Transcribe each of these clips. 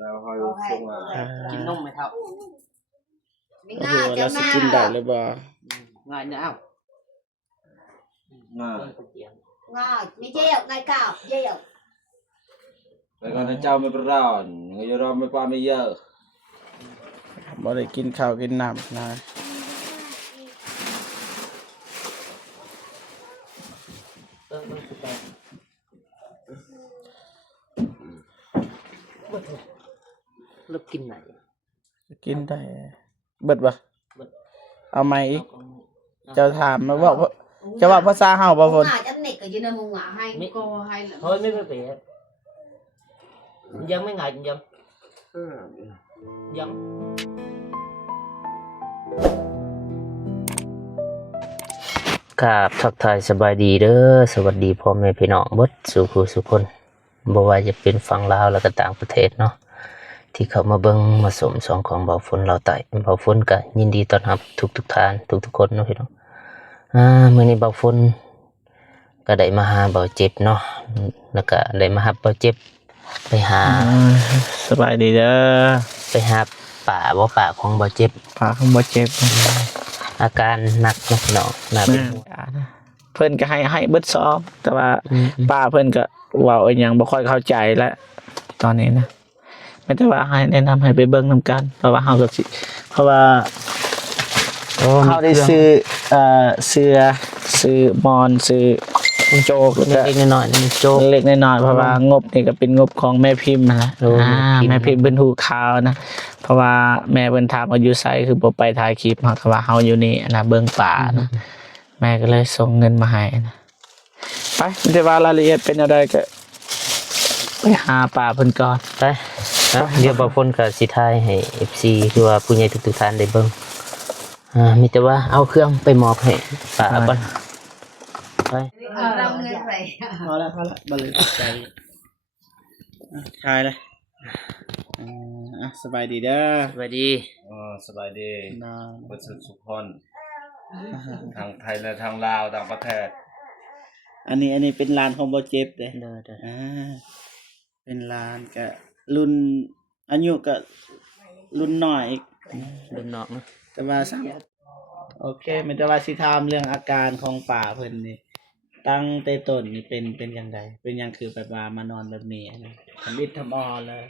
ว่าคอยส่งมากินนมไหมครับโอ้โหเราสกินได้หรือเปล่าง่ายเนี่ยเอ้าง่ายมีเจียวง่ายเก่าเจียวแต่ก่อนเจ้าไม่เป็นร้อนเงยรอไม่ปลาไม่เยอะบ่ได้กินข้าวกินน้ำนะเลิกกินไหนกินได้เบิดบ่เอาไหมอีกเจ้าถามมาว่าจะว่าภาษาเฮาบ่ฝนthôi mấy cái việc dân mấy ngày dân dân ครับทักทายสบายดีเด้อสวัสดีพ่อแม่พี่น้องเบิดสู่ผู้สุคนบ่ว่าจะเป็นฝั่งลาวแล้วก็ต่างประเทศเนาะที่เข้ามาเบิ่งมาสมสองของเบาฝนเราไต่เบาฝนก็ยินดีต้อนรับทุกท่านทุกคนเนาะพี่น้องมื้อนี้เบาฝนก็ได้มาหาเบาเจ็บเนาะแล้วก็ได้มาหาเบาเจ็บไปหาสบายดีเด้อไปหาป่าของเบาเจ็บป่าของเบาเจ็บอาการหนักเนาะน่าเป็นห่วงเพิ่นก็ให้เบิดซอมแต่ว่าป้าเพิ่นก็เว้าอีหยังบ่ค่อยเข้าใจแล้วตอนนี้นะไม่แต่ว่าให้แนะนำให้ไปเบิ่งนำกันเพราะว่าเฮาก็สิเพราะว่าเฮาได้ซื้อเสื้อมอนซื้อโจกเล็กน้อยๆโจกเล็กน้อยๆเพราะว่างบนี่ก็เป็นงบของแม่พิมพ์นั่นแหละแม่พิมพ์เพิ่นฮู้ข่าวนะเพราะว่าแม่เพิ่นถามว่าอยู่ไสคือบ่ไปถ่ายคลิปเฮาก็ว่าเฮาอยู่นี่นะเบิ่งป่านะแม่ก็เลยส่งเงินมาให้นะไปแต่ว่ารายละเอียดเป็นจังไดก็ไปหาป่าเพิ่นก่อนไปเดี๋ยวบางคนก็สิถ่ายให้ FC คือว่าผู้ใหญ่ทุกท่านได้เบิ่งมีแต่ว่าเอาเครื่องไปมอบให้ป่าก่อนไปพอแล้วบ่เลยใจถ่ายเลยสบายดีเด้อสบายดีสบายดีประสบสุขพรทางไทยและทางลาวต่างประเทศอันนี้เป็นร้านของบ่เจ็บเด้เป็นร้านก็รุ่นอายุก็รุ่นน้อยอีกรุ่นนอกเนาะแต่ว่าโอเคมันจะว่าสิถามเรื่องอาการของป่าเพิ่นนี่ตั้งแต่ต้นนี่เป็นจังไดเป็นหยังคือแบบว่ามานอนแบบนี้นะทำอิฐทำออเลย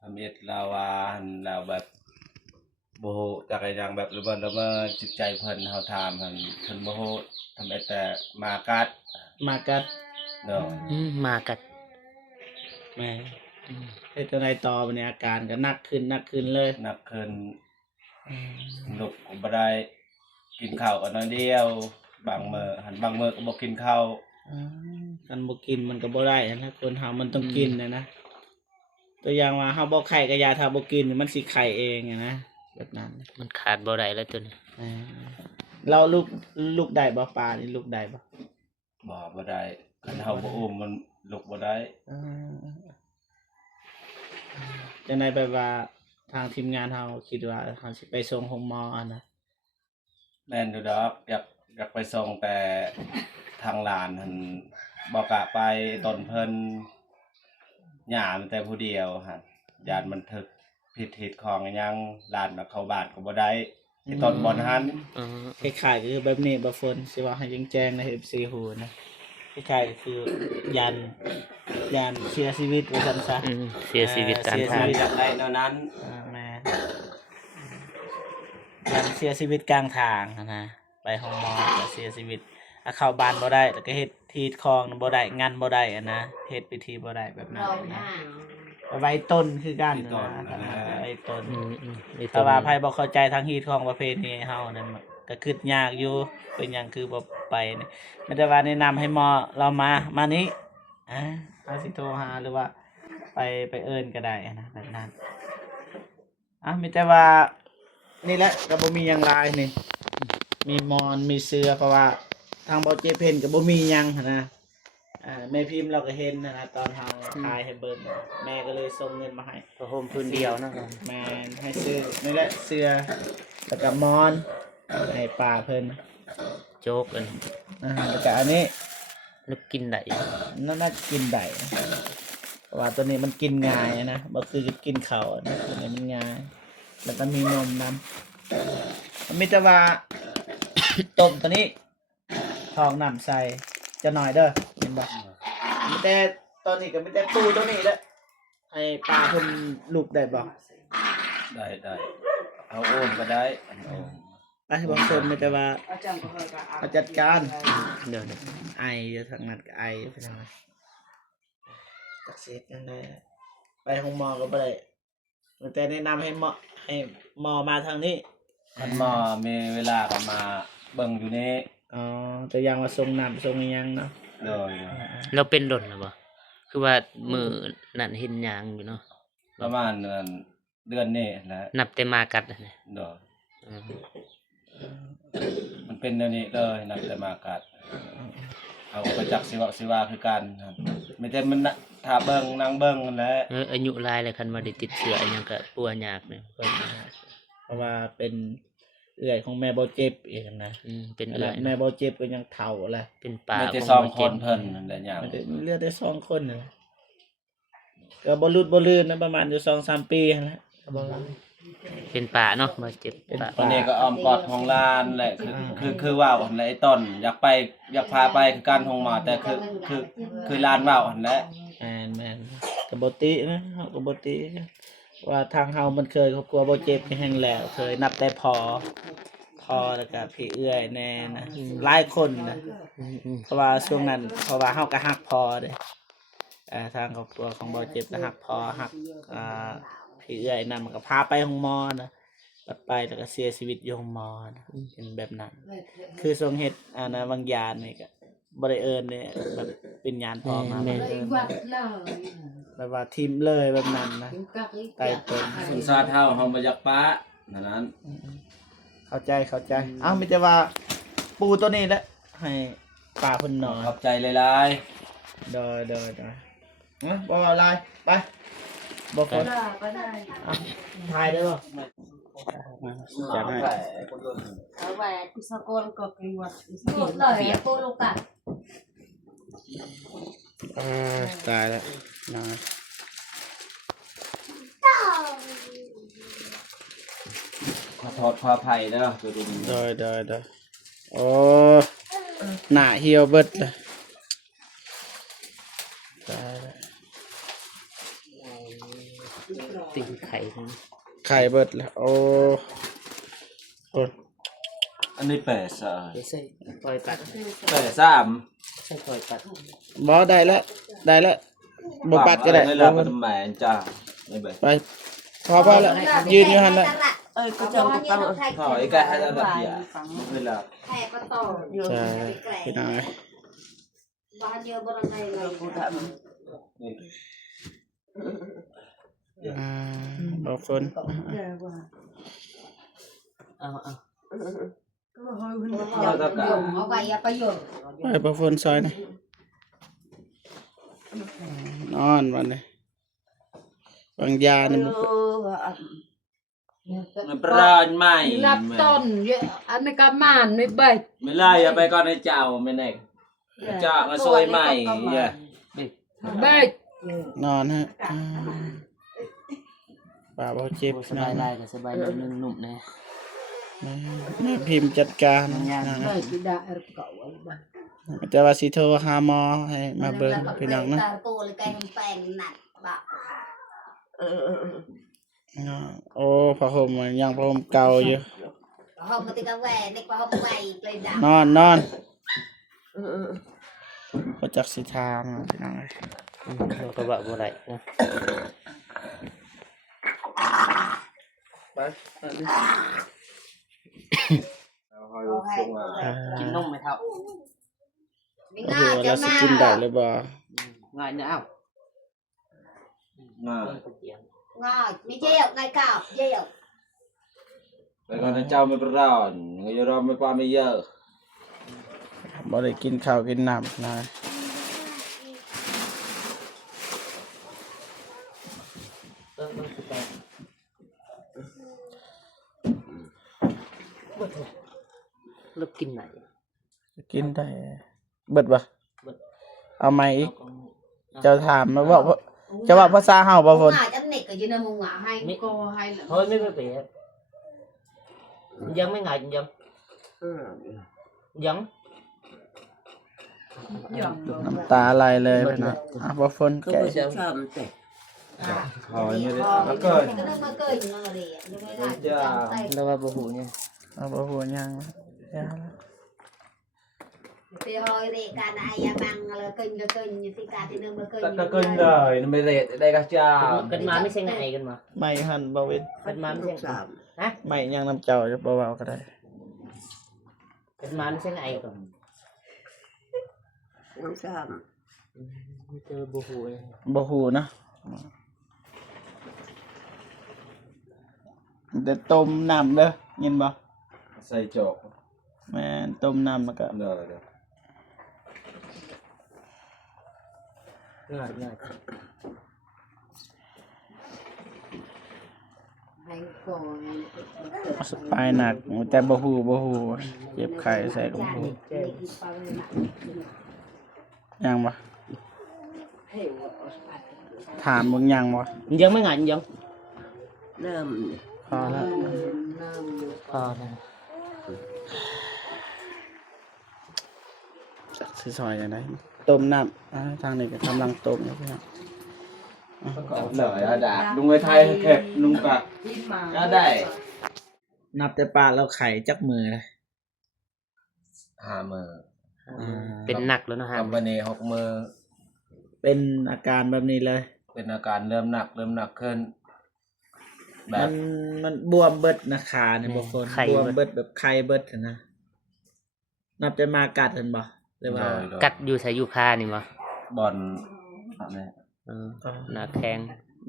ทำอิฐลาวาเราแบบบ่ฮู้จักอย่างแบบระเบิดระเบ้อจิตใจเพิ่นเฮาถามเพิ่นบ่ฮู้ทำแต่มากัดเนาะมากัดแม่เฮ็ดจังไดต่อบัดนี้อาการก็หนักขึ้นเลยหนักขึ้นลุกก็บ่ได้กินข้าวก็น้อยเดียวบางมื้อก็บ่กินข้าวกันบ่กินมันก็บ่ได้นะคนเฮามันต้องกินนะตัวอย่างว่าเฮาบ่ไข้ก็ยาถ้าบ่กินมันสิไข้เองนะแบบนั้นมันขาดบ่ได้แล้วตัวนี้เราลุกได้บ่ปลานี่ลุกได้บ่ได้คันเฮาบ่อุ้มมันลุกบ่ได้จังได๋แบบว่าทางทีมงานเฮาคิดว่าเฮาสิไปส่งโรงหมอนะแม่นอยู่ดอกอยากไปส่งแต่ทางลานหั่นบ่กะไปต้นเพิ่นหญ้ามันแต่ผู้เดียวหั่นญาติมันถึกผิดของยังลานเข้าบ้านก็บ่ได้ที่ต้นบ่หันคล้ายๆคือแบบนี้บ่ฝนสิว่าให้แจ้งใน FC ฮู้นะคล้ายๆก็คือยันเสียชีวิตว่าซั่นซะเสียชีวิตกลางทางจากใดเท่านั้นแม่ยันเสียชีวิตกลางทางนะไปห้องหมอก็เสียชีวิตเข้าบ้านบ่ได้แล้วก็เฮ็ดทีคองบ่ได้งานบ่ได้นะเฮ็ดพิธีบ่ได้แบบนั้นนะไว้ต้นคือกันไว้ต้นแต่ว่าไผบ่เข้าใจทางฮีตของประเพณีเฮานั่นก็คิดยากอยู่เป็นหยังคือบ่ไปนี่ไม่ได้ว่าแนะนำให้หมอเรามานี้เฮาสิโทรหาหรือว่าไปเอิ้นก็ได้นะแบบนั้นมีแต่ว่านี่แหละก็บ่มีหยังหลายนี่มีมอนมีเสื้อเพราะว่าทางบ่เจ็บเพิ่นก็บ่มีหยังนะแม่พิมพ์เราก็เห็นนะตอนเฮาถ่ายให้เบิ่งแม่ก็เลยส่งเงินมาให้ผ้าห่มพื้นเดียวนะแม่ให้ซื้อนี่แหละเสื้อแล้วก็มอนให้ป้าเพิ่นโจกอันแล้วก็อันนี้นึกกินได้นั่นน่ากินได้โอ ว่าตัวนี้มันกินง่ายนะบ่คือกินข้าวนะตัวนี้มันง่าย แล้วก็มีนมน้ำมันมีแต่ว่า ต้มตัวนี้ทองน้ำใส่จะหน่อยเด้อเห็นบ่มีแต่ตอนนี้ก็มีแต่ตู้ตัวนี้แหละให้ปลาเพิ่นลูกได้บ่ ได้เอาโอมก็ได้อันโอม ไปให้บ่คนมีแต่ว่าเอาจัดการ เดี๋ยว ไออยู่ทางนั้นก็ไออยู่ไปทางนั้นจักเสร็จจังได๋ไปห้องหมอก็บ่ได้แต่แนะนำให้หมอมาทางนี้ มันมามีเวลาก็มาเบิ่งอยู่นี่ อ๋อตัวอย่างว่าทรงน้ำทรงอีหยังเนาะ เลย เราเป็นดนแล้วบ่คือว่ามือนั่นเห็นหยางอยู่เนาะ ประมาณเดือนนี้นะ นับแต่มากัดนะเนี่ย เด้อ อืม มันเป็นเดี๋ยวนี้เลยนับแต่มากัดเอาไปจักสิวาคือกันครับไม่แต่มันน่ะถ้าเบิ่งนางเบิ่งนั่นแหละ อายุหลายแล้วคันบ่ได้ติดเชื้ออิหยังก็ปัวยากเนี่ย เพราะว่าเป็นเอื้อยของแม่บ่เจ็บอีกนะ เป็นเอื้อย แม่ เนาะ บ่เจ็บก็ยังเฒ่าแหละ เป็นป่า ไม่แต่ ข สอง บ่ ค เจ็ น บ เพิ่นนั่นแหละอย่าง มันก็เหลือแต่2คนนั่นแหละก็บ่หลุดบ่ลื่นนะประมาณอยู่ 2-3 ปีนั่นแหละก็บ่ลื่น เป็นป่าเนาะบ่เจ็บ เป็น ป่า วันนี้ก็อ้อมกอดของลานแหละคือว่าหั่นแหละไอ้ต้นอยากไปอยากพาไปคือการทงมาแต่คือลานว่าวหั่นแหละ แม่นก็บ่ตินะเฮาก็บ่ติว่าทางเฮามันเคยครอบครัวบ่เจ็บแห่งแล้วเคยนับแต่พอแล้วก็พี่เอื้อยแน่นะหลายคนนะ อืม เพราะว่าช่วงนั้นเพราะว่าเฮาก็ฮักพอเด้ทางครอบครัวของบ่เจ็บก็ฮักพอฮักพี่เอื้อยนั่นมันก็พาไปโรงหมอนะไปแล้วก็เสียชีวิตอยู่โรงหมอนะเป็นแบบนั้น คือทรงเฮ็ดนะบางยานนี่ก็บ่ได้เอิ้นเนี่ยแบบเป็นยานพอมาบ่ได้เอิ้นแบบว่าทิมเลยแบบนั้นนะไต่ตน สงสารเฮาบ่อยากปะนั้น เข้าใจเอ้ามีแต่ว่าปูตัวนี้แหละให้ป้าเพิ่นนอน ขอบใจหลาย ดอยบ่อะไรไปบ่คนถ่ายได้บ่ ๆ จัดให้ เอาไว้ที่สกลก็กินวัดโคตรเลยโคตรลูกอ่ะ ตายแล้วนะ ขอโทษขออภัยเด้อตัวดิน ดอยโอ้หน้าเหี่ยวเบิดเลยตายแล้ว ติ่งไข่นี่ ไข่เบิดแล้วโอ้ อันนี้แปดซะ ใส่ปล่อยปัด แปดสาม ใส่ปล่อยปัด บ่ได้แล้วบ่ปัดก็ได้ ในเราเป็นแม่นจ้าไม่เบิด ไปพอแล้วยืนอยู่หั่นแหละ ก็จะมาตั้ง ถอยใกล้ให้เราแบบเดียวเวลา แค่ก็ต่อ ใช่พี่น้อง บ้านเดียวบ้านใดเลยกูท บอกคน เอา ำเอาไปอย่าไปหยุด ไปบอกคนซอยหน่อยนอนวันนี้บางยานี่มัน มันปราณใหม่ นับต้นเยอะอันนี้ก็มานไม่ใบ ไม่ไล่อย่าไปก่อนให้เจ้าไม่แน่เจ้ามาซวยใหม่เนี่ย ใบ นอนฮะป่าบอกเจ็บ สบายได้ก็สบายนิดนึงนุ่มแน่ แม่พิมพ์จัดการนะ ที่ได้เก่าบ้าน แต่ว่าสิโทรหาหมอให้มาเบิ่งพี่น้องนะ ตัวเลยแกงแปลงหนักบ้า โอ้ผ้าห่มมันยังผ้าห่มเก่าอยู่ ห้องมันติดกับแหวนในห้องใหม่เลยดัง นอนบ่จักสิถามพี่น้อง เราก็บ่ได้นะ ไป กินนมไหมครับ ไม่ โอ้ น่า โห จะ แล้วสิ มา กินได้หรือบ่ ง่ายนะเอ้า มา ง่ายไม่เจียวง่ายเก่าเจียว ไปก่อนให้เจ้าไม่ปราณเงยรอไม่ปาไม่เยอะ บ่ได้กินข้าวกินน้ำนะ แล้วกินไหน กินได้เบิดบ่เอาใหม่อีกเจ้าถามมาบอกว่า จะว่าภาษาเฮาบ่ฝน ngả chấm nịch ở dưới nơi mùng ngả hay cô hay là thôi mấy bé dân mấy ngày dân dân น้ำตาไหลเลยพี่น้องอ่ะบ่ฝนแกะ ขออยู่ดิ Ờ, แล้วก็ cái nước nó cười thì nó là để nó mới là Dạ. trắng tay. đâu qua bố hủ nha เอาบ่ฮู้หยังยาละ Thì hồi để cả đại à bằng là kinh như thì cả thì nó mới kinh ก็ขึ้นเลยไม่เรทได้กระเจ้า cân má mới xanh ngày cân má ไม่หันบ่เว้น cân má mới xanh hả ไม่ยังน้ำเจ้าจะบ่เว้าก็ได้ cân má mới xanh ngày rồi chơi bố hủ này บ่ฮู้นะเดี๋ยวต้มน้ำเด้อยินบ่ ใส่จอก แม่นต้มน้ำแล้วก็ เดี๋ยว ngọt ngọt hay cô สปายหนักแต่บ่ฮู้เจ็บไข้ใส่ก็บ่ฮู้ ยังบ่ถามมึงยังบ่ dân mấy ngày dân พอแล้ว nè จักสิซอยจังได๋ต้มน้ำทางนี้ก็กำลังต้มอยู่พี่น้อง ก็เลยอาดาลุงไอ้ไทยแคบลุงกะก็ได้ นับแต่ปลาเราไข่จักมือเลย 5 มื้อ เป็นหนักแล้วนะฮะ ทำบันนี้6 มื้อ เป็นอาการแบบนี้เลย เป็นอาการเริ่มหนักขึ้น แบ มั บ มันบวมเบิดนะขาเนี่ยบ่คนบวมเบิดแบบไข้เบิดหั่นนะนับแต่มากัดหั่นบ่หรือว่า กัดอยู่ใส่อยู่คานี่มั้ บอลอะไร หนักแข็ง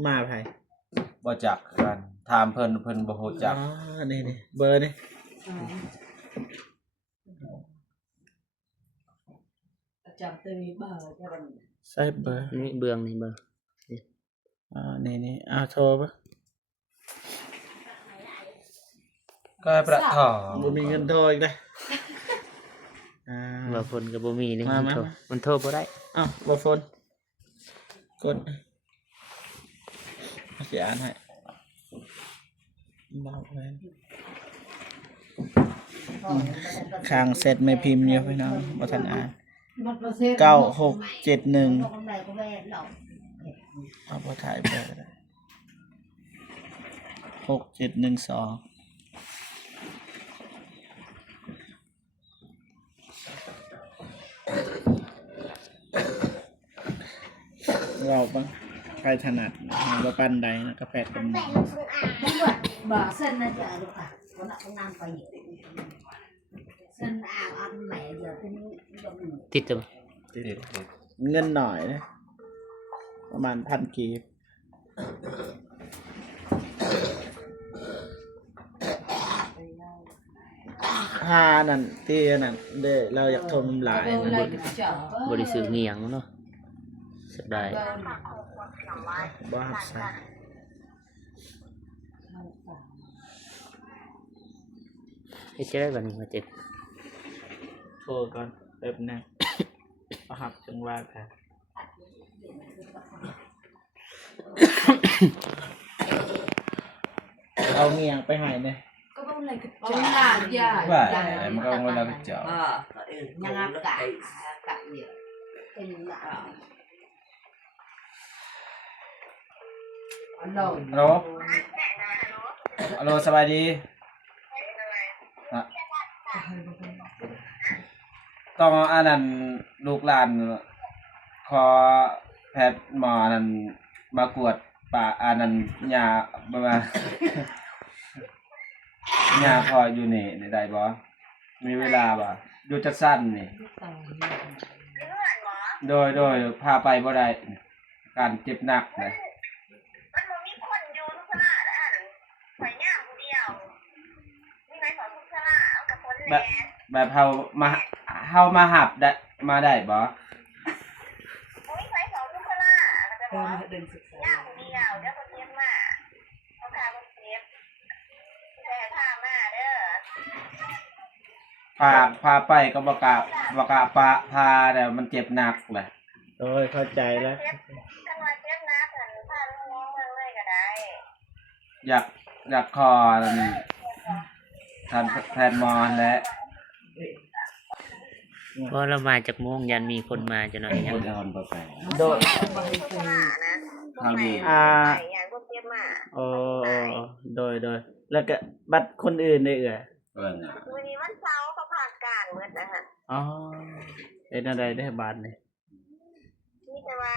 มาไผ บ่จักกันถามเพิ่นบ่ฮู้จัก อ๋อนี่เบอร์นี่ chấm từ bờ cho bạn ใส่เบอร์ นี่เบืองนี่เบือง นี่โทรบ่ ก็ประถอ บ่มีเงินโทรอีกเด้อ ว่าฝนกับบ่มีนี่ มา มันโทรบ่ได้ อ้าวบ่ฝนกดสิอ่านให้บ่เลยข้างเสร็จไม่พิมพ์อยู่พี่น้องบ่ทันอ่าน 9671 เอาบ่ถ่ายไปก็ได้6712เราบ้างใครถนัดเราปันใดนะกาแฟกัน bờ sân nó chờ được à có nặng không nam phải sân ăn mẹ giờ cái ติดจ้ะ ติด เงินหน่อยนะประมาณ1,000 กีบนั่นที่นั่นเด้เราอยากทมหลายนะ บ่ได้ซื้อเงียงเนาะเสียดาย บ้าใส่ เฮ็ดจะได้บัดนี้มาเจ็บ โทรก่อนแป๊บนึงประหับจังว่าค่ะเอาเงียงไปให้เนี่ย có bông này cái bông nào giờ ว่ามันก็ว่าเราเจ้า nhang áp cả nhiều cái là ฮัลโหลสบายดีต้องอันนั้นลูกหลานขอแพทย์หมอนั่นมากวดป่าอันนั้นยาประมาณ ยาพออยู่นี่ได้บ่มีเวลาบ่อยู่จัดสั้นนี่โดยพาไปบ่ได้การเจ็บหนักนะ มันบ่มีคนอยู่ทุกขณะแล้วอั่นข่อยย่างผู้เดียวมีไผสอนทุกขณะเอากับคนแห แบบเฮามาหับได้มาได้บ่ บ่มีไผสอนทุกขณะแล้วก็บอกย่างผู้เดียวเดี๋ยวคนเจ็บมาเขาพาคนเจ็บแต่พามาเด้อ พาไปก็บ่กะพาแต่มันเจ็บหนักแหละ โอ้ยเข้าใจแล้ว เจ็บถ้าว่าเจ็บหนักนั่น อยากขอท่านแพทย์หมอและ เพราะเรามาจากม่วงยันมีคนมาจะหน่อย ค ยัง นอ่อนบ่ไป โดย ข้าวดี อย่างพวกเจ็บมา โอ้โดยแล้วก็บัตรคนอื่นได้เอ่ย เบิ่งอ่ะ วันนี้วันเสาร์เขาผ่านการเมื่อนะคะ อ๋อเป็นอะไรได้บัตรนี่ นี่จะว่า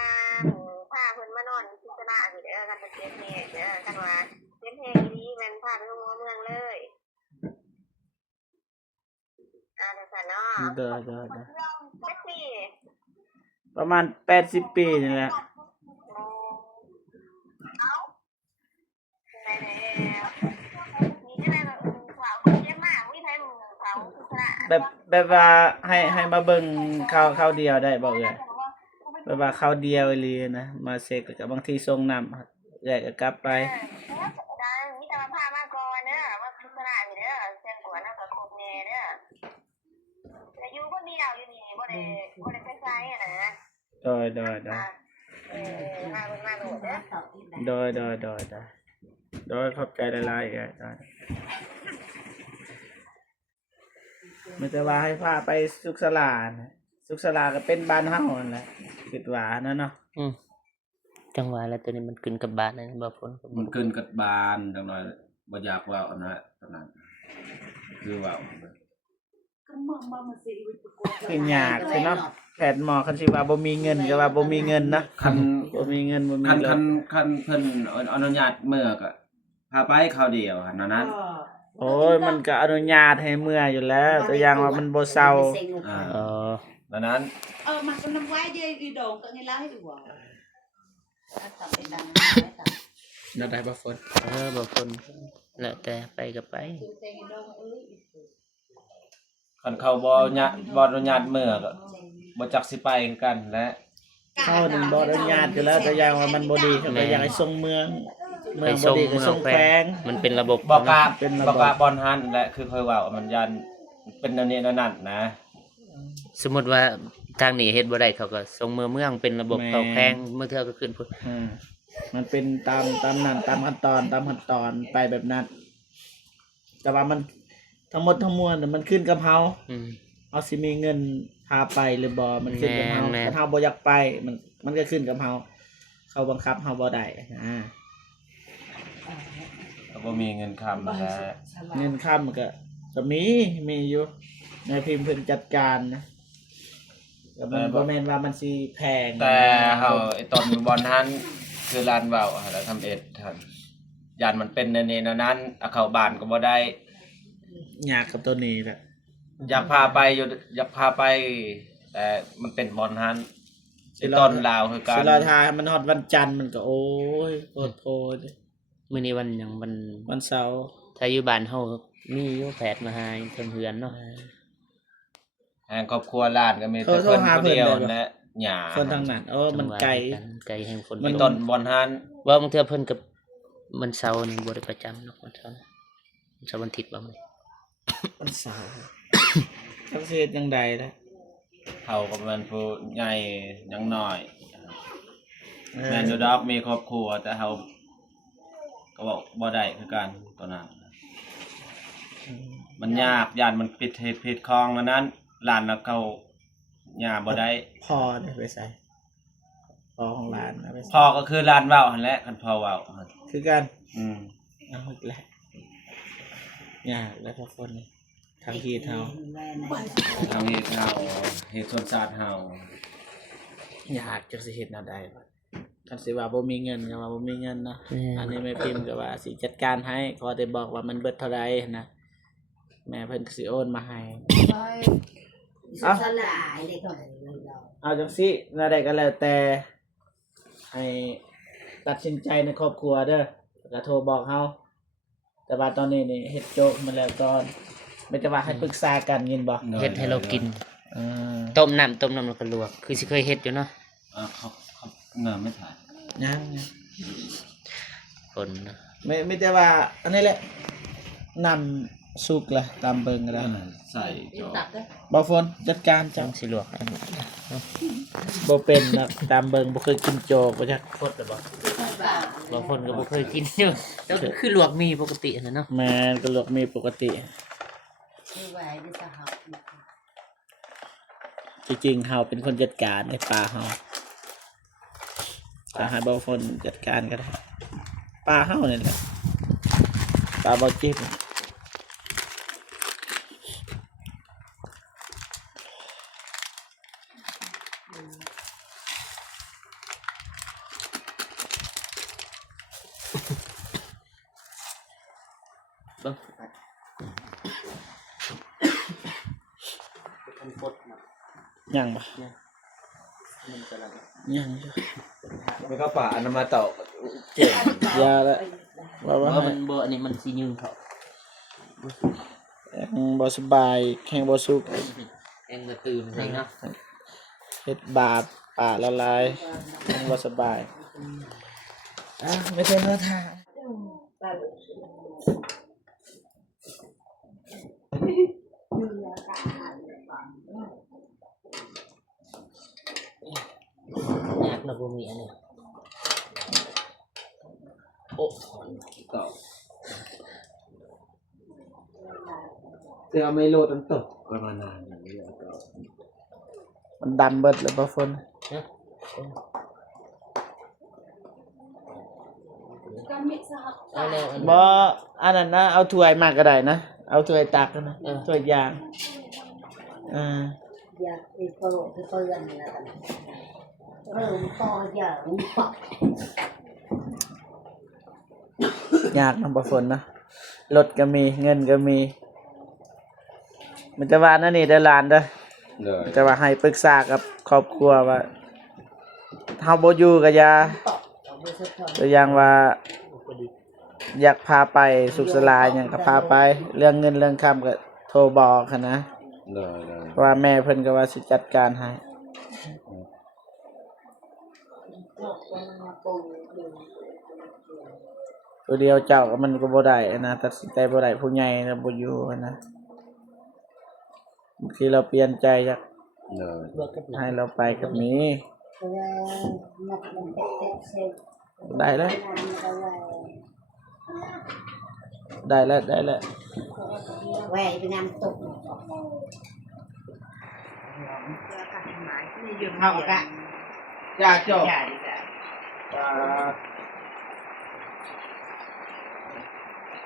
พาเพิ่นมานอนพิจารณาอยู่เด้อกันเป็นเจ็บแห้งเด้อกันว่าเจ็บแห้งนี้มันพาไปโรงพยาบาลเมืองเลยแต่สันเนาะ โดย แท็กซี่ ประมาณ80 ปีนี่แหละ เอาไหนแล้วนี่จะได้ว่าสาวคนเจ็บมากวิธีสาวพิจารณา แบบว่าให้มาเบิ่งข้าวเดียวได้บ่เอ่ยแบบว่าข้าวเดียวอีหลีนะมาเสกแล้วก็บางทีส่งน้ำเอ่ยก็กลับไป ได้มีแต่มาพามาก่อนเด้อมาพิจารณาอยู่เด้อเสียงตัวนั่งกับโคแม่เด้อแต่อยู่คนเดียวอยู่นี่บ่ได้ไปไสอ่ะนะ โดย มาเพิ่นมาโหลดเด้อ โดยขอบใจหลายๆอ่ะมันจะว่าให้พาไปสุขศาลานะสุขศาลาก็เป็นบ้านเฮานั่นแหละคิดว่านั่นเนาะ จังหวะแล้วตัวนี้มันขึ้นกับบ้านนะบ่ฝน มันเกินกับบานจังหน่อยบ่อยากว่าอันนั้นตอนนั้นคือว่า คือยากใช่เนาะแพทย์หมอคันสิว่าบ่มีเงินก็ว่าบ่มีเงินนะ คัน บ่มีเงินบ่มี คัน เลย คันเพิ่นอนุญาตเมื่อก็พาไปข้าวเดียวหั่นนั้น โอ้ยมันก็อนุญาตให้เมื่ออยู่แล้ว แต่อย่างว่ามันบ่เซา เออ นั้น มันก็นำไว้ดีโด่งก็ไงล่ะให้ดูว่าตัดเป็นดัง เราได้บ่ฝน บ่ฝนแล้วแต่ไปก็ไป คันเขาบ่อนุญาตเมื่อก็บ่จักสิไปคือกันและ เฮานั่นบ่อนุญาตอยู่แล้วแต่อย่างว่ามันบ่ดีเขาก็อยากให้ส่งเมืองบ่ดีก็ส่งแขวง มันเป็นระบบ บ่กล้า เป็นระบบ บ่กล้าบอนหันแหละคือค่อยเว้ามันยันเป็นแนวนี้แนวนั้นนะ สมมุติว่าทางนี้เฮ็ดบ่ได้เขาก็ส่งเมืองเป็นระบบเขาแพงเมื่อเทื่อก็ขึ้นพุ่น มันเป็นตามนั้นตามขั้นตอนไปแบบนั้น แต่ว่ามันทั้งหมดทั้งมวลน่ะมันขึ้นกับเฮา เอาสิมีเงินพาไปหรือบ่มันขึ้นกับเฮาถ้าเฮาบ่อยากไปมันก็ขึ้นกับเฮาเขาบังคับเฮาบ่ได้ก็บ่มีเงินค้ำนะ เงินค้ำมันก็มีอยู่ในพิมพ์เพิ่นจัดการนะแต่มันบ่แม่นว่ามันสิแพง แต่เฮาไอ้ตอนบอนหันคือร้านเว้าแล้วทำเอ็ดท่านยานมันเป็นแนวนี้แนวนั้นเอาเข้าบ้านก็บ่ได้ ยากกับตัวนี้แหละ อยากพาไปอยู่อยากพาไป แต่มันเป็นบอนหันไอ้ตอนลาวคือการ สิรอทามันฮอดวันจันทร์มันก็โอ้ยโพดเลย มื้อนี้วันหยังวัน วันเสาร์ ถ้าอยู่บ้านเฮามีอยู่แพทย์มาหาเพิ่นเฮือนเนาะ แห่งครอบครัวหลานก็มีแต่เพิ่นคนเดียวและหญ้า คนทางนั้นมันไกล ไกลแห่งฝน มันต้นบอนหัน ว่าบางเทื่อเพิ่นกับมันเสาร์นี่บ่ได้ประจำเนาะมันเสาร์มันเสาร์วันอาทิตย์บ่มื้อ วันเสาร์จักสิเฮ็ดจังใดล่ะ เฮาก็มันผู้ใหญ่ยังน้อยแม่นอยู่ดอกมีครอบครัวแต่เฮาก็บอกบ่ได้คือกันตอนนั้นมันยากย่านมันปิดเหตุผิดคลองแล้วนั้นหลานน่ะเขาหญ้าบ่ได้ พ่อได้ไปใส่พ่อของหลานเอาไปใส่ พ่อก็คือหลานเว้าหั่นแหละคันพ่อเว้า คือกัน อืม เอาอีกแล้วยากแล้วก็คนนี้ทางที่เฮา ทางเฮ็ดเฮาเฮ็ดสวนสาธารณะเฮา อยากจักสิเฮ็ดแนวใดวะคันสิว่าบ่มีเงินก็ว่าบ่มีเงินเนาะอันนี้แม่พิมพ์ก็ว่าสิจัดการให้ขอได้บอกว่ามันเบิดเท่าใดนะแม่เพิ่นก็สิโอนมาให้ สลายเลยก่อน เอาจังซี่แนวใดก็แล้วแต่ให้ตัดสินใจในครอบครัวเด้อแล้วก็โทรบอกเฮาแต่ว่าตอนนี้นี่เฮ็ดโจ๊กมาแล้วก่อนไม่จะว่าให้ปรึกษากันยินบ่ เฮ็ดให้เรากิน ต้มน้ำแล้วก็ลวกคือสิเคยเฮ็ดอยู่เนาะ เขาเงินไม่ถ่าย ยัง คนเนาะ ไม่แต่ว่าอันนี้แหละนำสุกละตามเบิ่งก็ได้ ใส่จอ บ่ฝนจัดการ จั จั ง ง สิลวกอันนี้ บ่เป็นนะตามเบิ่งบ่เคยกินโจ๊กบ่จักโคตรบ่ บ้า บางคนก็บ่เคยกินอยู่แล้วก็คือลวกมีปกตินะเนาะ แม่นก็ลวกมีปกติ คือไว้ที่สหภาพ จริงๆเฮาเป็นคนจัดการในปลาเฮาจะให้บ่าวฝนจัดการก็ได้ปลาเฮานี่แหละปลาบ่าวจิ๊บ เบิ่งมันกดมา ยังบ่ มันกำลัง ยังอยู่ มันก็ป่าอันนั้นมาต่อเจ็บ ยาละว่า ว่า ว่า มันบ่อันนี้มันสิยืนเขา บ่สบายแข็งบ่สุก เองก็ตื่นใส่เนาะ เฮ็ดบาดปากละลายแข็งบ่สบายไม่ใช่เนื้อทาง ยากนะบ่มีอันนี้โอ้ ต่อเจอไม่โลดมันตกประมาณนานอย่างนี้แล้วก็ มันดำเบิดแล้วบ่ฝน เนาะ เอาแล้วอัน บ่อันนั้นนะเอาถ้วยมาก็ได้นะเอาถ้วยตักนะถ้วยยาง อยากไปโปรดไปเปื่อนอะไรกันเริ่มต่ออย่างปัก ยากนะบ่ฝนนะรถก็มีเงินก็มี มันจะว่านั่นนี่เด้อหลานเด้อ เลย จะว่าให้ปรึกษากับครอบครัวว่าเฮาบ่อยู่ก็อย่า เอาไปสักคน ตัวอย่างว่า อยากพาไปสุขสลายหยังก็พาไป เรื่องเงินเรื่องคำก็โทรบอกหั้นนะ เลย เพราะว่าแม่เพิ่นก็ว่าสิจัดการให้ มาปูดู ตัวเดียวเจ้าก็มันก็บ่ได้นะตัดสินใจบ่ได้ผู้ใหญ่น่ะบ่อยู่หั้นนะบางทีเราเปลี่ยนใจอยาก เลย ลวกกับหนั ให้ ง เราไปกับมี ตัวนักมันเตะเซ็ต ได้แล้ว นั่นก็ไว้ ได้แล้ว แหวไปงานตก เฮาก็จ้าจบ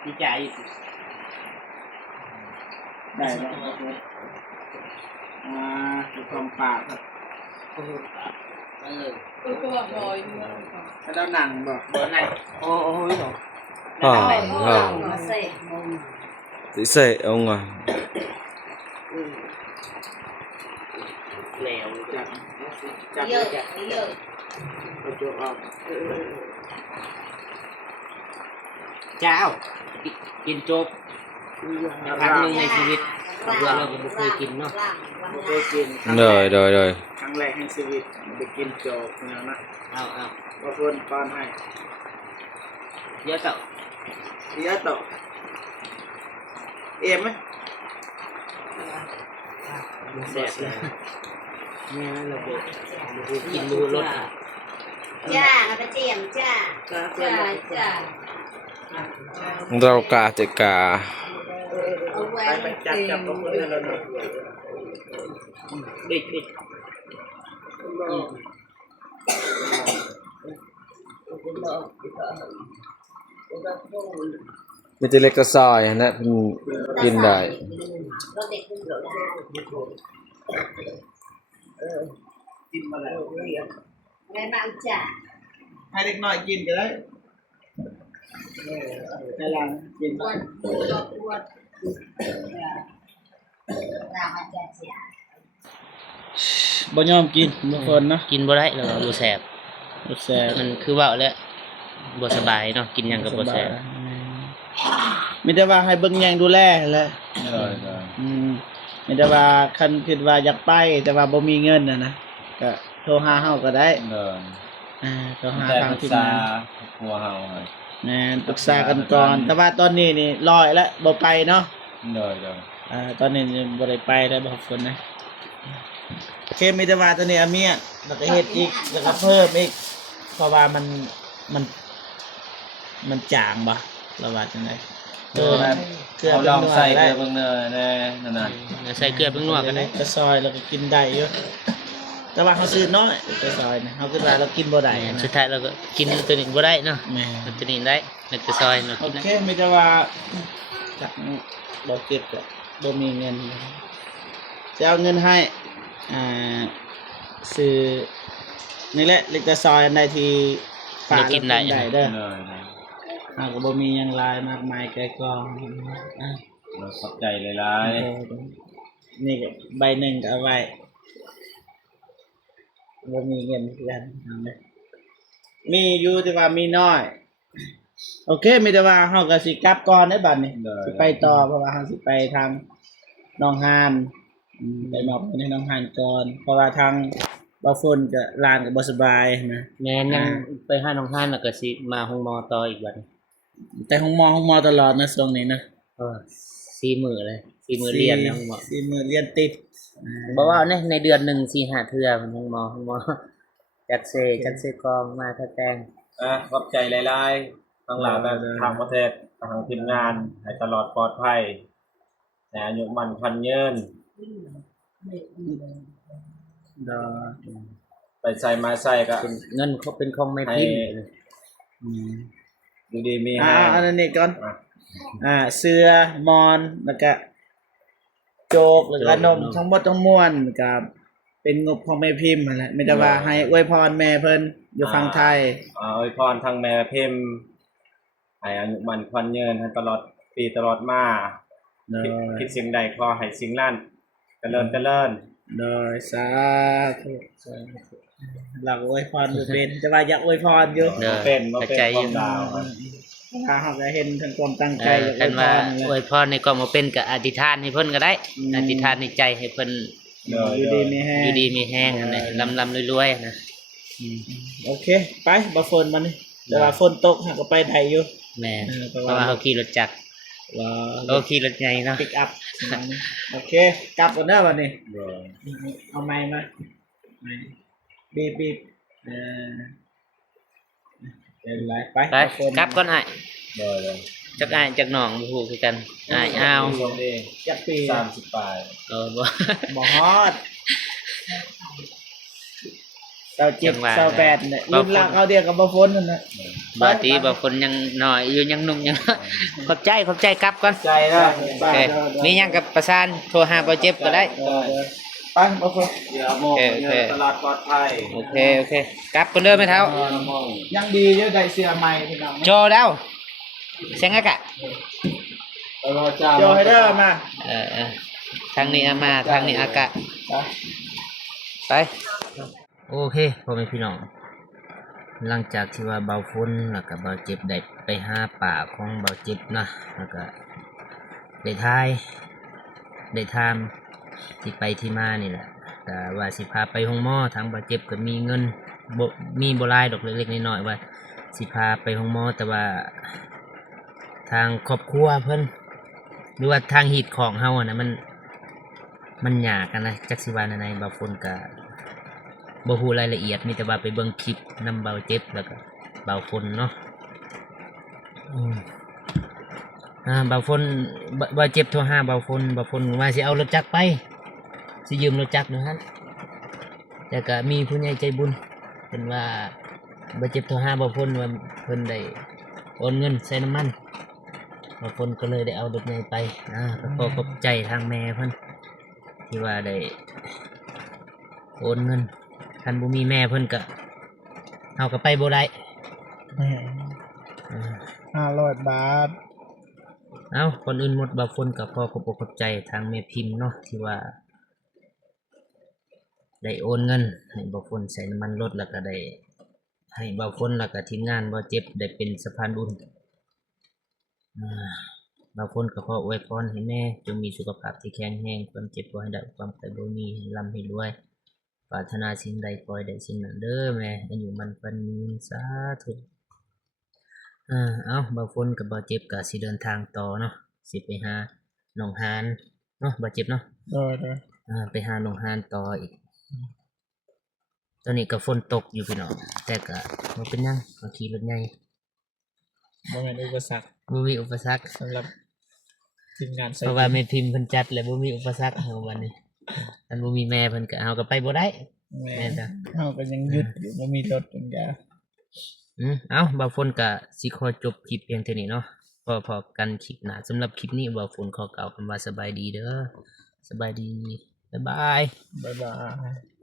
ดีใจได้แล้วดูความปากครับ นั่นเลย แล้วหนังบอก บ่ไหนโอ้โหเนาะ มาเสกมง สิเสะองอ่ะ แล้ว จับ เยอะ จับ เยอะ กระจกออก เจ้ากินโจ๊กครั้งหนึงในชีวิตเราก็บ่เคยกินเนาะ บ่เคยกิน เลย ครั้งแรกในชีวิตไปกินโจ๊กนะนะ เอา บ่เพิ่นป้อนให้ เยอะเต่า เดี๋ยวต่อเอ็มไหม แซ่บเลยแม่เราบ่กินดูรส จ้ามาเจียมจ้าจ้าจ้า เรากาจะกา เอาไว้ ไปจับกับคนให้เราหน่อย บิด ไม่จะเล็กก็ซอยนะกินได้ เราเด็กคุณเหรอ กินมาแล้ว แม่มาจ้า ให้เด็กน้อยกินก็ได้ให้หลานกิน ปวดปวดปวดรามาจ้าจ้า บ่ยอมกินบ่คนเนาะ กินบ่ได้เราบ่แซ่บ บ่แซ่บ มันคือว่าแล้วบ่สบายเนาะกินหยังก็บ่แซ่บ มีแต่ว่าให้เบิ่งแยงดูแลแหละ เลย มีแต่ว่าคันคิดว่าอยากไปแต่ว่าบ่มีเงินน่ะนะก็โทรหาเฮาก็ได้ เลย โทรหา แต่ ทาง ปรึก ทีม ษาง าน หัวเฮาเลย แม่นปรึกษากันก่อน แต่ว่าตอนนี้นี่ลอยแล้วบ่ไปเนาะ เลย ตอนนี้บ่ได้ไปแล้วบ่คนนะโอเคมีแต่ว่าตอนนี้อาเมียแล้วก็เฮ็ดอีกแล้วก็เพิ่มอีกเพราะว่ามัน มันจางบ่ระบาดจังได๋ เออแบบ เกลือ เอาลองใส่ ได้ เกลือเบิ่งเด้อแน่นั่นน่ะ ใส่เกลือเบิ่งนัวกันได้ จะซอยแล้วก็กินได้อยู่แต่ว่าเขาซื้อน้อยจะซอยนะเขาคิดว่าเรากินบ่ได้นะ สุดท้ายเราก็กินตัวนี้บ่ได้เนาะ แม่ ตัวนี้ได้แล้วก็ซอยเนาะ โอ กินได้ เคมีแต่ว่าจากบ่เก็บก็บ่มีเงินจะเอาเงินให้ซื้อนี่แหละเล็กจะซอยอันใดที่ฝากกินได้เด้อ เลย ก็บ่มีหยังหลายมากมายไกลกองอ่ะ เราขอบใจหลาย นี่ก็ใบหนึ่งก็เอาไว้บ่มีเงินเพื่อนเอาเลยมีอยู่แต่ว่ามีน้อย โอเคมีแต่ว่าเฮาก็สิกลับก่อนได้บัดนี้ ๆเลย สิไปต่อเพราะว่าเฮาสิไปทางหนองหานไปมอบในหนองหานก่อนเพราะว่าทางบ่ฝนก็ลานก็บ่สบายนะ แม่นยังไปหาน้องฮานแล้วก็สิมาห้องหมอต่ออีกบัดนี้ แต่ห้องมอตลอดนะช่วงนี้นะ 4มื้อเลย4มื้อเรียนในห้องหมอ สี่มื้อเรียนติด บ่ว่าในเดือนหนึง4-5เทื่อมันห้องหมอจัดเซกองมาถ้าแต่ง ขอบใจหลายๆทั้งหลายแบบทางประเทศทางทีมงานให้ตลอดปลอดภัยแต่อายุมันพันยืน ดอ ไปใส่มาใส่ก็ เป็นเงินเขาเป็นของแม่พิมพ์ ดูดีมี อันนั้นนี่ก่อน เสื้อมอนแล้วก็โจกแล้วก็นมทั้งหมดทั้งมวลกับเป็นงบของแม่พิมพ์นั่นแหละไม่ได้ว่าให้อวยพรแม่เพิ่นอยู่ฝั่งไทย อวยพรทางแม่พิมพ์ให้อายุมันพันยืนให้ตลอดปีตลอดมาคิดสิ่งใดขอให้สิ่งนั้นเจริญ โดยสาธุเราอวยพรอยู่เป็นแต่ว่าอยากอวยพรอยู่ เด้อ เป็น เข้าใจ ความดาว ถ้าเราก็เห็นทั้งความตั้งใจอยากอ คั วน ยพ ว่าร อวยพรในกองบ่เป็นก็อธิษฐานให้เพิ่นก็ได้อธิษฐานในใจให้เพิ่น อยู่ดีมีแฮง อยู่ดีมีแห้งอันนี้ลำรวยๆนะ โอเคไปบ่ฝนมานี่แต่ว่าฝนตกหาก็ไปได้อยู่ แม่ เพ เพ ราะ ราะ ว่า ว่าเขาขี่รถจักร ว่า เขาขี่รถใหญ่เนาะ ปิกอัพโอเคกลับกันเด้อวันนี้ เออ เอาไม้มาไม้บีบเป็นไรไป ไปกลับก่อนอ้าย เลย จักอ้ายจักน้องบ่ฮู้คือกันอ้ายอ้าว จักปี 30 ปลาย บ่ บ่ฮอดเจ้าเจ็บ จังหวะ เจ้าแปดเนี่ยรุ่นหลังเขาเดียวกับบ่พ้นนั่นน่ะ บ่ตีบ่คนยังน้อยอยู่ยังหนุ่มยังขอบใจกลับก่อน ใจนะ โอเคมีหยังกับประสานโทรหาบ่เจ็บก็ได้ ไปบ่พ้น เดี๋ยวโมกเงินตลาดปลอดภัย โอเคกลับกันเด้อแม่เฒ่า ยังดีอยู่ได้เสื้อใหม่พี่น้อง โจแล้วเสียงอะกะ โยให้เด้อมา ทางนี้อามาทางนี้อากะ ไปโอเคพ่อแม่พี่น้องหลังจากที่ว่าเบาฝนแล้วก็เบาเจ็บได้ไปหาป่าของเบาเจ็บนะแล้วก็ได้ทายได้ทามที่ไปที่มานี่แหละแต่ว่าสิพาไปห้องหมอทางเบาเจ็บก็มีเงินบ่มีบ่หลายดอกเล็กๆน้อยๆว่าสิพาไปห้องหมอแต่ว่าทางครอบครัวเพิ่นหรือว่าทางหีดของเฮาอะนะมันยากกันนะจักสิว่าในเบาฝนก็บ่ฮู้รายละเอียดมีแต่ว่าไปเบิ่งคลิปนำเบาเจ็บแล้วก็เบาฝนเนาะเบาฝนเบาเจ็บโทรหาเบาฝนว่าสิเอารถจักรไปสิยืมรถจักรอยู่หั่นแต่ก็มีผู้ใหญ่ใจบุญเพิ่นว่าเบาเจ็บโทรหาเบาฝนว่าเพิ่นได้โอนเงินใส่น้ำมันเบาฝนก็เลยได้เอารถใหญ่ไปก็ขอขอบใจทางแม่เพิ่นที่ว่าได้โอนเงินคันบ่มีแม่เพิ่นก็เฮาก็ไปบ่ได้500 บาท เอาคนอื่นหมดบางคนก็ขอขอบอกขอบใจทางแม่พิมพ์เนาะที่ว่าได้โอนเงินให้บางคนใส่น้ำมันรถแล้วก็ได้ให้บางคนแล้วก็ทีมงานบ่เจ็บได้เป็นสะพานบุญบางคนก็ขออวยพรให้แม่จงมีสุขภาพที่แข็งแรงความเจ็บบ่ให้ได้ความไข้บ่มีให้ร่ำให้รวยปรารถนาสิ่งใดขอให้ได้สิ่งนั้นเด้อแม่อายุมันปันยืนสาธุเอาบางคนก็บ่เจ็บก็สิเดินทางต่อเนาะสิไปหาหนองหานเนาะบ่เจ็บเนาะไปหาหนองหานต่ออีกตอนนี้ก็ฝนตกอยู่พี่น้องแต่ก็บ่เป็นหยังก็ขี่รถใหญ่ บ่แม่นอุปสรรค บ่มีอุปสรรค สำหรับทีมงานใส่ เพราะว่าแม่พิมพ์เพิ่นจัดแล้วบ่มีอุปสรรคเฮาวันนี้อันบ่มีแม่เพิ่นก็เฮาก็ไปบ่ได้ แม่ แม่นจ้ะ เฮาก็ยังหยุดอยู่บ่มีรถเหมือนกัน เอ้าบ่าวฝนก็สิขอจบคลิปเพียงเท่านี้เนาะพอกันคลิปหน้าสำหรับคลิปนี้บ่าวฝนขอกล่าวคำว่าสบายดีเด้อสบายดีบ๊ายบาย บ๊ายบาย